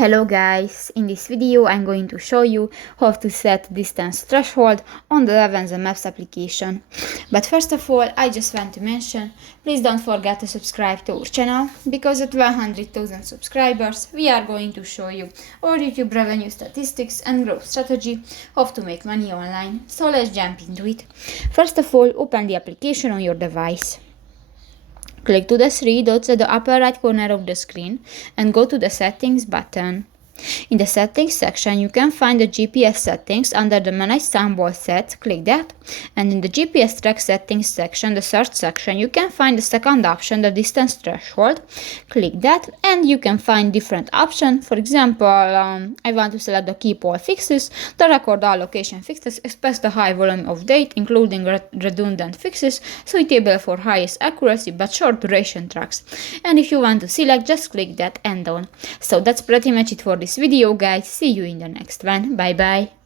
Hello guys, in this video I'm going to show you how to set distance threshold on the Avenza Maps application. But first of all, I just want to mention, please don't forget to subscribe to our channel, because at 100,000 subscribers we are going to show you our YouTube revenue statistics and growth strategy, how to make money online. So let's jump into it. First of all, open the application on your device. Click to the three dots at the upper right corner of the screen and go to the Settings button. In the Settings section, you can find the GPS settings under the Manage Symbol Set. Click that. And in the GPS Track Settings section, the Search section, you can find the second option, the Distance Threshold. Click that and you can find different options. For example, I want to select the Keep All Fixes, the Record All Location Fixes, express the high volume of data, including redundant fixes, suitable for highest accuracy but short duration tracks. And if you want to select, just click that and done. So that's pretty much it for this video, guys. See you in the next one. Bye bye.